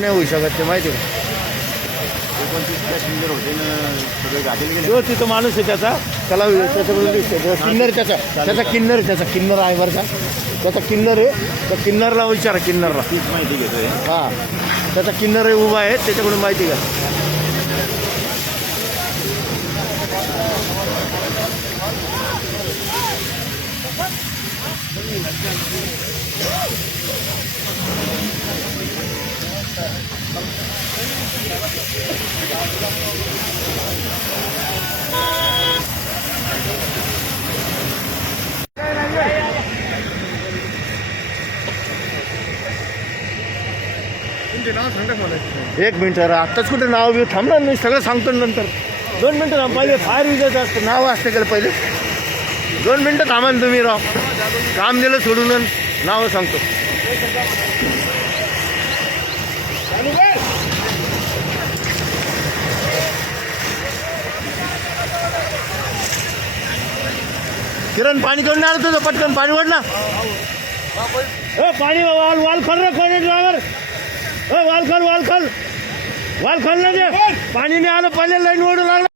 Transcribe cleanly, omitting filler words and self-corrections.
नाही होऊ शकत ते माहिती आहे का. 29 पॅसेंजर होते ना, सगळे गाडीला गेले. जो तिथं माणूस आहे त्याचा त्याला किन्नर त्याचा किन्नर आहे बरं का. त्याचा किन्नर आहे, त्या किन्नरला विचारा, किन्नरला तीच माहिती घेतोय. हां त्याचा किन्नर आहे उभा आहे, त्याच्याकडून माहिती घ्या. एक मिनिट आत्ताच कुठे नाव बिव थांबणार नाही, सगळं सांगतो नंतर. 2 मिनिटं थांब, पहिले फायर विजेचं असतं नाव असते का पहिले. 2 मिनिटं थांबा ना तुम्ही राव, काम दिलं सोडून नावं सांगतो. किरण पाणी करून आलं तुझं, पटकन पाणी ओढला. पाणी वाल खोल रे, कोण ड्रायव्हर. वाल खोल ना ते, पाणी नाही आलं, पहिले लाईन ओढू लागला.